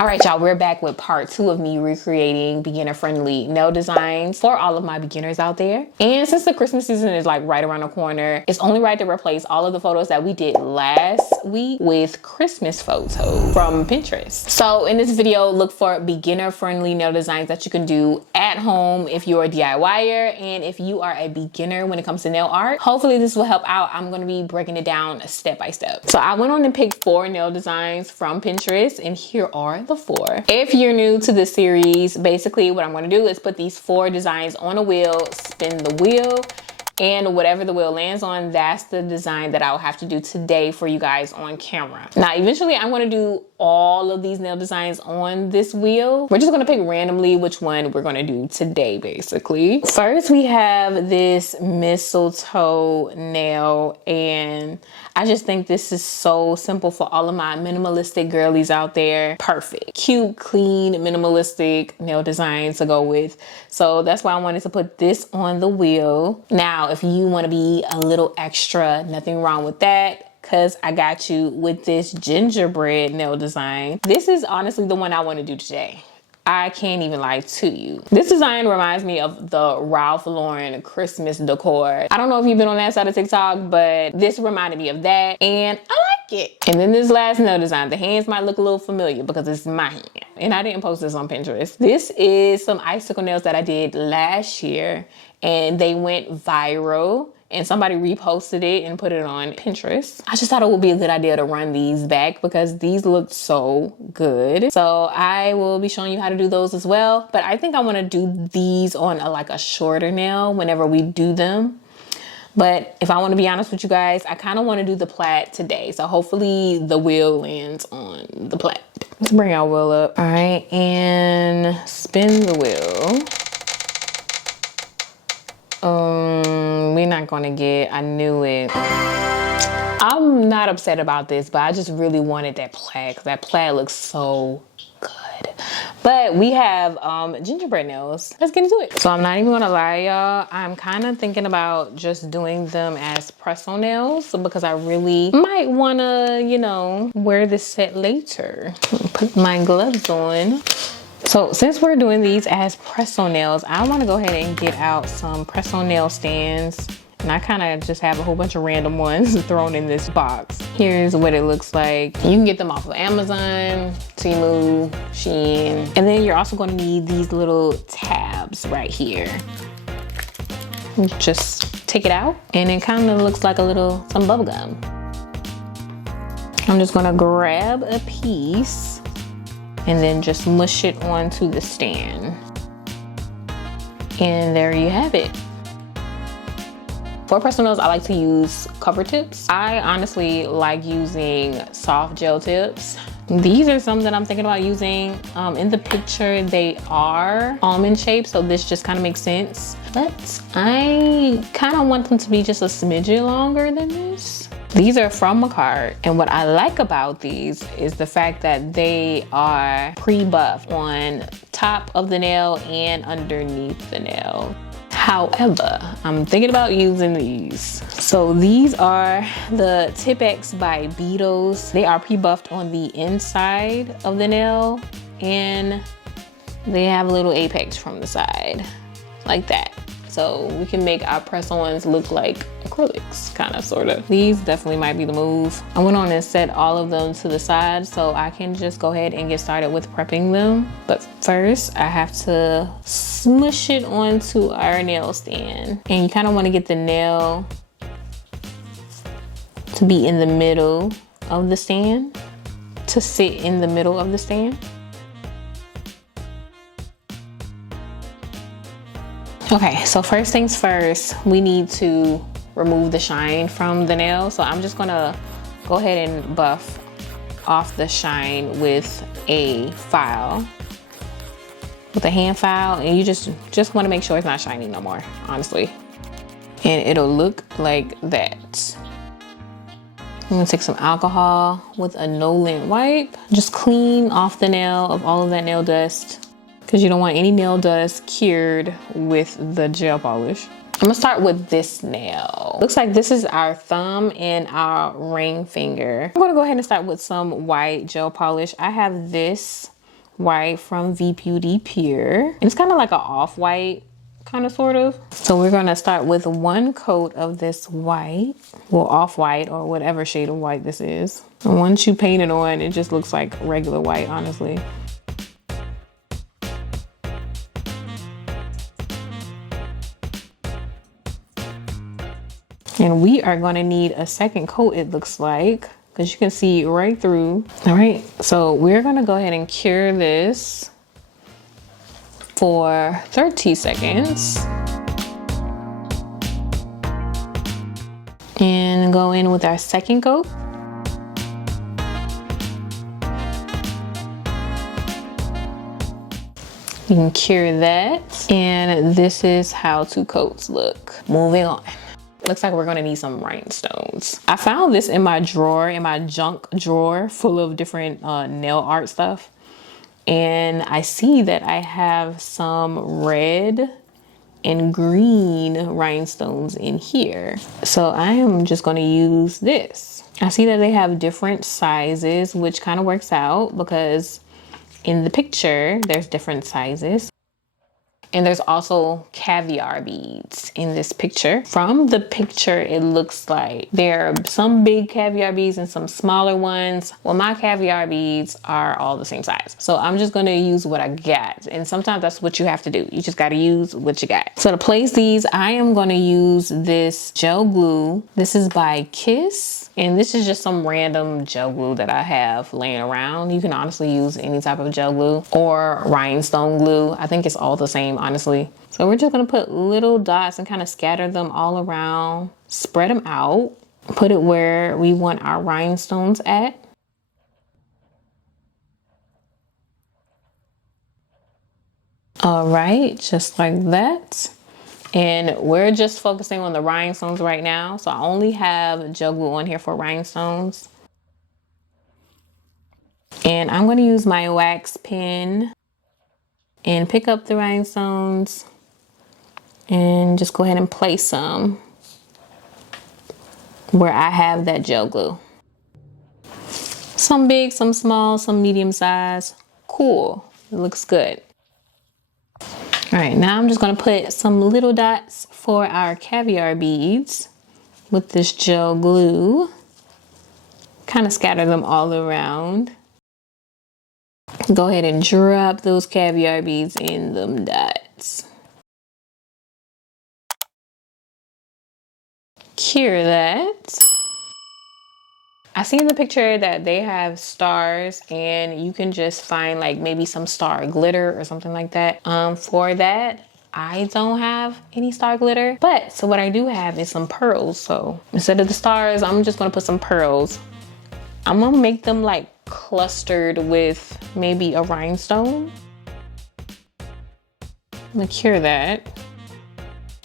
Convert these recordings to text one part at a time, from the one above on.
All right, y'all, we're back with part 2 of me recreating beginner-friendly nail designs for all of my beginners out there. And since the Christmas season is like right around the corner, it's only right to replace all of the photos that we did last week with Christmas photos from Pinterest. So in this video, look for beginner-friendly nail designs that you can do at home if you're a DIYer and if you are a beginner when it comes to nail art. Hopefully this will help out. I'm going to be breaking it down step by step. So I went on and picked 4 nail designs from Pinterest, and here are the 4. If you're new to this series, basically what I'm going to do is put these 4 designs on a wheel, spin the wheel, and whatever the wheel lands on, that's the design that I'll have to do today for you guys on camera. Now, eventually I'm going to do all of these nail designs on this wheel. We're just going to pick randomly which one we're going to do today, basically. First, we have this mistletoe nail, and I just think this is so simple for all of my minimalistic girlies out there. Perfect. Cute, clean, minimalistic nail designs to go with. So that's why I wanted to put this on the wheel. Now, if you want to be a little extra, nothing wrong with that, because I got you with this gingerbread nail design. This is honestly the one I want to do today. I can't even lie to you. This design reminds me of the Ralph Lauren Christmas decor. I don't know if you've been on that side of TikTok, but this reminded me of that, and I like it. And then this last nail design, the hands might look a little familiar because it's my hand, and I didn't post this on Pinterest. This is some icicle nails that I did last year, and they went viral. And somebody reposted it and put it on Pinterest. I just thought it would be a good idea to run these back because these look so good. So I will be showing you how to do those as well. But I think I want to do these on like a shorter nail whenever we do them. But if I want to be honest with you guys, I kind of want to do the plaid today. So hopefully the wheel lands on the plaid. Let's bring our wheel up. All right, and spin the wheel. We're not gonna get, I knew it. I'm not upset about this, but I just really wanted that plaid because that plaid looks so good. But we have gingerbread nails. Let's get into it. So I'm not even gonna lie, y'all. I'm kind of thinking about just doing them as press-on nails because I really might wanna, you know, wear this set later. Put my gloves on. So since we're doing these as press-on nails, I want to go ahead and get out some press-on nail stands. And I kind of just have a whole bunch of random ones thrown in this box. Here's what it looks like. You can get them off of Amazon, Temu, Shein. And then you're also going to need these little tabs right here. Just take it out and it kind of looks like some bubble gum. I'm just going to grab a piece and then just mush it onto the stand. And there you have it. For press-on nails, I like to use cover tips. I honestly like using soft gel tips. These are some that I'm thinking about using. In the picture, they are almond shaped, so this just kind of makes sense. But I kind of want them to be just a smidgen longer than this. These are from Manicure, and what I like about these is the fact that they are pre-buffed on top of the nail and underneath the nail. However, I'm thinking about using these. So these are the Tip-X by Beetles. They are pre-buffed on the inside of the nail, and they have a little apex from the side, like that. So we can make our press-ons look like acrylics, kind of, sort of. These definitely might be the move. I went on and set all of them to the side so I can just go ahead and get started with prepping them. But first, I have to smush it onto our nail stand. And you kind of want to get the nail to be in the middle of the stand, to sit in the middle of the stand. Okay, so first things first, we need to remove the shine from the nail. So I'm just gonna go ahead and buff off the shine with a file, with a hand file, and you just wanna make sure it's not shiny no more, honestly. And it'll look like that. I'm gonna take some alcohol with a no-lint wipe. Just clean off the nail of all of that nail dust, because you don't want any nail dust cured with the gel polish. I'm gonna start with this nail. Looks like this is our thumb and our ring finger. I'm gonna go ahead and start with some white gel polish. I have this white from V Beauty Pure. And it's kind of like an off-white, kind of sort of. So we're gonna start with one coat of this white, well, off-white or whatever shade of white this is. And once you paint it on, it just looks like regular white, honestly. And we are gonna need a second coat, it looks like, because you can see right through. All right, so we're gonna go ahead and cure this for 30 seconds. And go in with our second coat. You can cure that. And this is how 2 coats look. Moving on. Looks like we're gonna need some rhinestones. I found this in my drawer, in my junk drawer full of different nail art stuff. And I see that I have some red and green rhinestones in here. So I am just gonna use this. I see that they have different sizes, which kind of works out because in the picture, there's different sizes. And there's also caviar beads in this picture. From the picture, it looks like there are some big caviar beads and some smaller ones. Well, my caviar beads are all the same size. So I'm just gonna use what I got. And sometimes that's what you have to do. You just gotta use what you got. So to place these, I am gonna use this gel glue. This is by Kiss. And this is just some random gel glue that I have laying around. You can honestly use any type of gel glue or rhinestone glue. I think it's all the same, honestly. So we're just gonna put little dots and kind of scatter them all around, spread them out, put it where we want our rhinestones at. All right, just like that. And we're just focusing on the rhinestones right now. So I only have gel glue on here for rhinestones. And I'm gonna use my wax pen and pick up the rhinestones and just go ahead and place some where I have that gel glue. Some big, some small, some medium size. Cool, it looks good. All right, now I'm just gonna put some little dots for our caviar beads with this gel glue. Kind of scatter them all around. Go ahead and drop those caviar beads in them dots. Cure that. I see in the picture that they have stars and you can just find like maybe some star glitter or something like that. For that, I don't have any star glitter, but so what I do have is some pearls. So instead of the stars, I'm just gonna put some pearls. I'm gonna make them like clustered with maybe a rhinestone. I'm gonna cure that.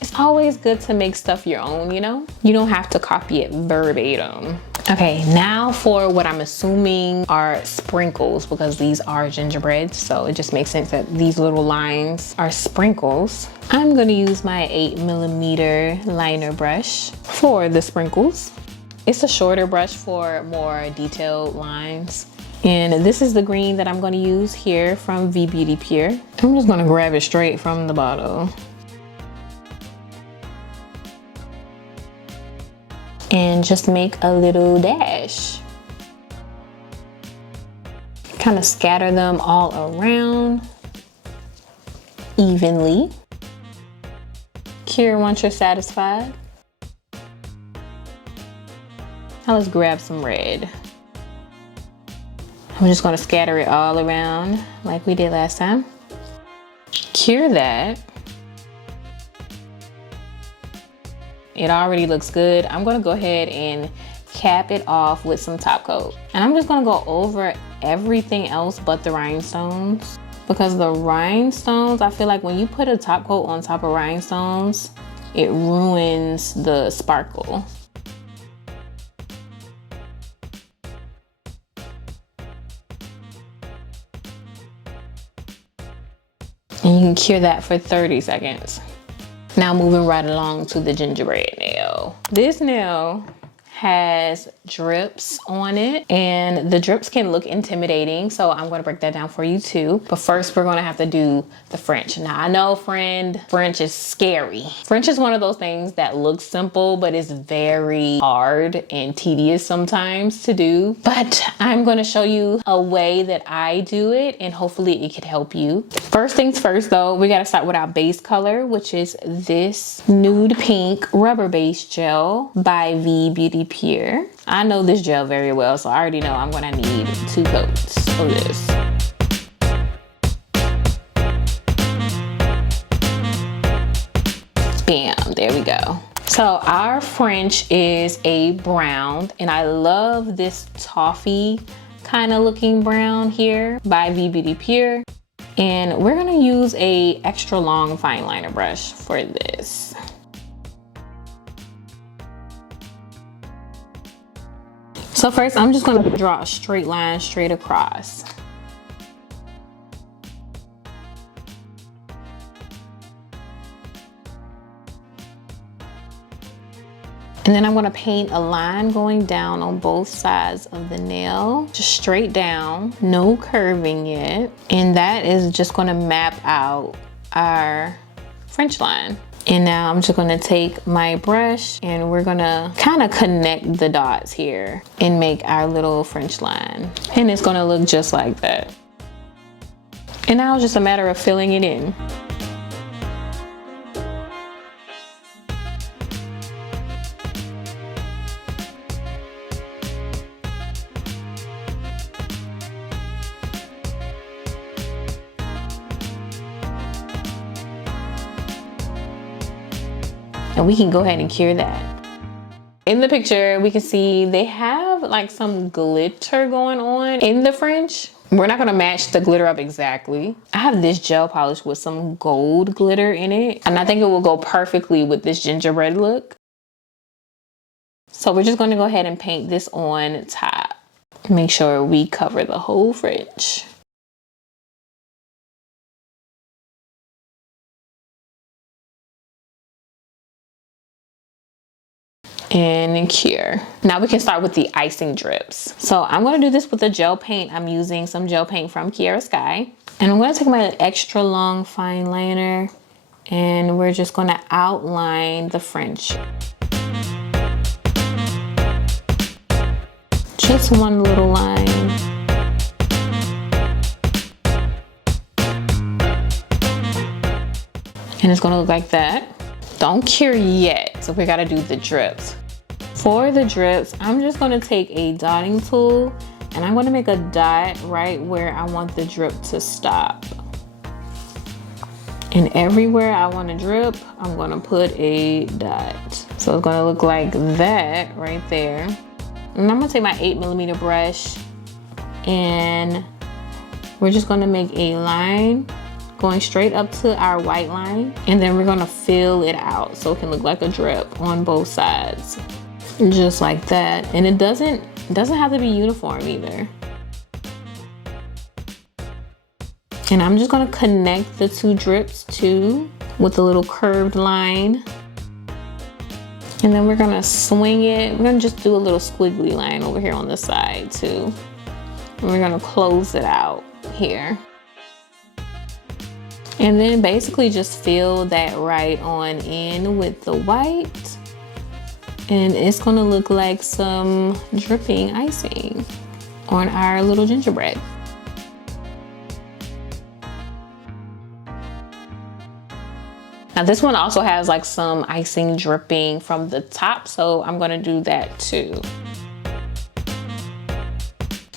It's always good to make stuff your own, you know? You don't have to copy it verbatim. Okay, now for what I'm assuming are sprinkles, because these are gingerbread, so it just makes sense that these little lines are sprinkles. I'm gonna use my 8mm liner brush for the sprinkles. It's a shorter brush for more detailed lines. And this is the green that I'm gonna use here from V Beauty Pure. I'm just gonna grab it straight from the bottle. And just make a little dash. Kind of scatter them all around evenly. Cure once you're satisfied. Now let's grab some red. I'm just gonna scatter it all around like we did last time. Cure that. It already looks good. I'm gonna go ahead and cap it off with some top coat. And I'm just gonna go over everything else but the rhinestones, because the rhinestones, I feel like when you put a top coat on top of rhinestones, it ruins the sparkle. And you can cure that for 30 seconds. Now moving right along to the gingerbread nail. This nail has drips on it, and the drips can look intimidating, so I'm going to break that down for you too. But first we're going to have to do the French. Now I know, friend, French is scary. French is one of those things that looks simple but is very hard and tedious sometimes to do. But I'm going to show you a way that I do it, and hopefully it could help you. First things first though, we got to start with our base color, which is this nude pink rubber base gel by V Beauty Pure. I know this gel very well, so I already know I'm gonna need 2 coats of this. Bam, there we go. So our French is a brown, and I love this toffee kind of looking brown here by V Beauty Pure. And we're gonna use a extra long fine liner brush for this. So first, I'm just gonna draw a straight line straight across. And then I'm gonna paint a line going down on both sides of the nail, just straight down, no curving yet. And that is just gonna map out our French line. And now I'm just gonna take my brush and we're gonna kind of connect the dots here and make our little French line. And it's gonna look just like that. And now it's just a matter of filling it in. And we can go ahead and cure that. In the picture, we can see they have like some glitter going on in the French. We're not gonna match the glitter up exactly. I have this gel polish with some gold glitter in it, and I think it will go perfectly with this gingerbread look. So we're just gonna go ahead and paint this on top. Make sure we cover the whole French. And cure. Now we can start with the icing drips. So I'm gonna do this with the gel paint. I'm using some gel paint from Kiara Sky. And I'm gonna take my extra long fine liner and we're just gonna outline the French. Just one little line. And it's gonna look like that. Don't cure yet, so we gotta do the drips. For the drips, I'm just gonna take a dotting tool and I'm gonna make a dot right where I want the drip to stop. And everywhere I want to drip, I'm gonna put a dot. So it's gonna look like that right there. And I'm gonna take my 8mm brush and we're just gonna make a line going straight up to our white line, and then we're gonna fill it out so it can look like a drip on both sides. Just like that. And it doesn't have to be uniform either. And I'm just gonna connect the 2 drips too with a little curved line. And then we're gonna swing it. We're gonna just do a little squiggly line over here on the side too. And we're gonna close it out here. And then basically just fill that right on in with the white. And it's gonna look like some dripping icing on our little gingerbread. Now this one also has like some icing dripping from the top, so I'm gonna do that too.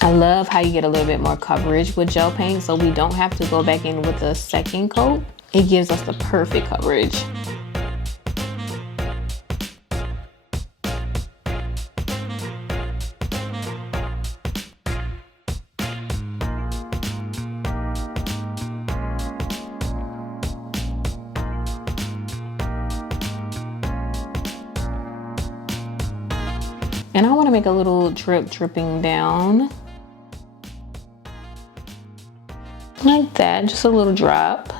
I love how you get a little bit more coverage with gel paint, so we don't have to go back in with a second coat. It gives us the perfect coverage. And I want to make a little drip dripping down. Like that, just a little drop.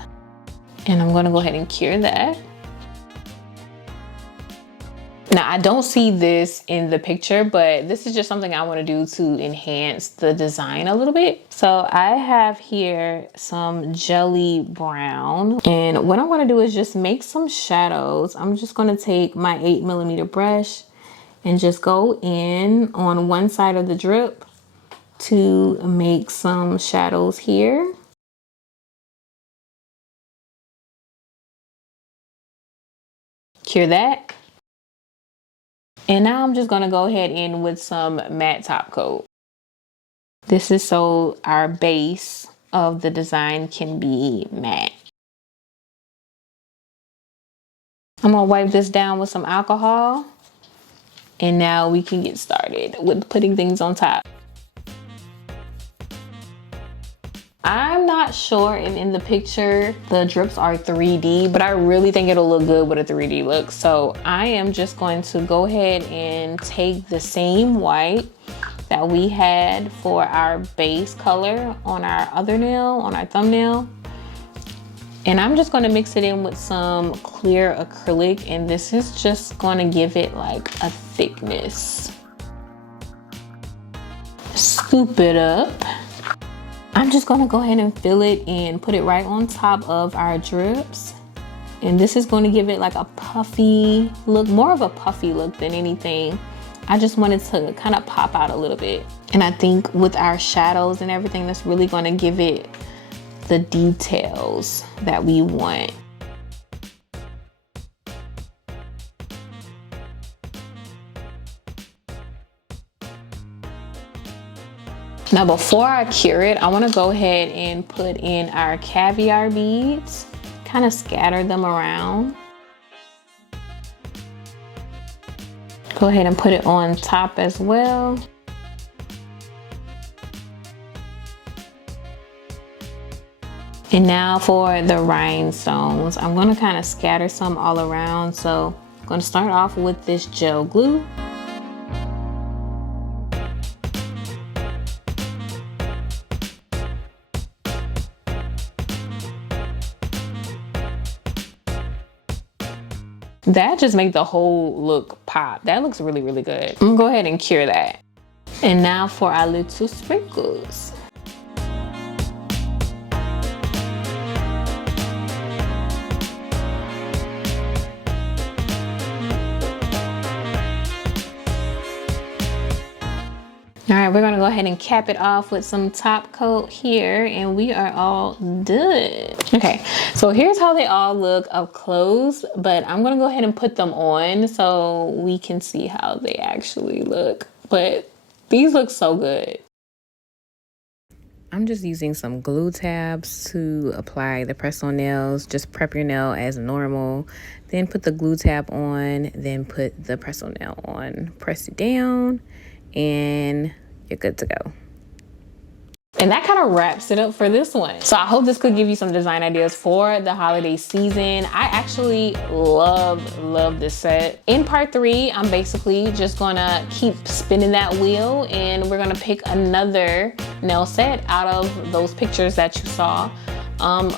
And I'm going to go ahead and cure that. Now, I don't see this in the picture, but this is just something I want to do to enhance the design a little bit. So I have here some jelly brown, and what I want to do is just make some shadows. I'm just going to take my 8mm brush and just go in on one side of the drip to make some shadows here. Cure that. And now I'm just gonna go ahead in with some matte top coat. This is so our base of the design can be matte. I'm gonna wipe this down with some alcohol. And now we can get started with putting things on top. I'm not sure if in the picture the drips are 3D, but I really think it'll look good with a 3D look. So I am just going to go ahead and take the same white that we had for our base color on our other nail, on our thumbnail. And I'm just gonna mix it in with some clear acrylic, and this is just gonna give it like a thickness. Scoop it up. I'm just gonna go ahead and fill it and put it right on top of our drips. And this is gonna give it like a puffy look, more of a puffy look than anything. I just wanted to kind of pop out a little bit. And I think with our shadows and everything, that's really gonna give it the details that we want. Now before I cure it, I want to go ahead and put in our caviar beads, kind of scatter them around. Go ahead and put it on top as well. And now for the rhinestones, I'm going to kind of scatter some all around. So I'm going to start off with this gel glue. That just makes the whole look pop. That looks really, really good. I'm gonna go ahead and cure that. And now for our little sprinkles. All right, we're gonna go ahead and cap it off with some top coat here, and we are all done. Okay, so here's how they all look up close, but I'm gonna go ahead and put them on so we can see how they actually look. But these look so good. I'm just using some glue tabs to apply the press-on nails. Just prep your nail as normal, then put the glue tab on, then put the press-on nail on. Press it down, and you're good to go. And that kind of wraps it up for this one. So I hope this could give you some design ideas for the holiday season. I actually love this set. In part 3, I'm basically just gonna keep spinning that wheel, and we're gonna pick another nail set out of those pictures that you saw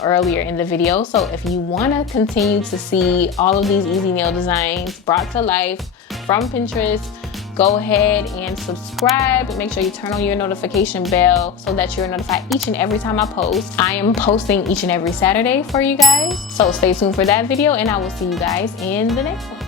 earlier in the video. So if you wanna continue to see all of these easy nail designs brought to life from Pinterest, go ahead and subscribe. Make sure you turn on your notification bell so that you're notified each and every time I post. I am posting each and every Saturday for you guys. So stay tuned for that video, and I will see you guys in the next one.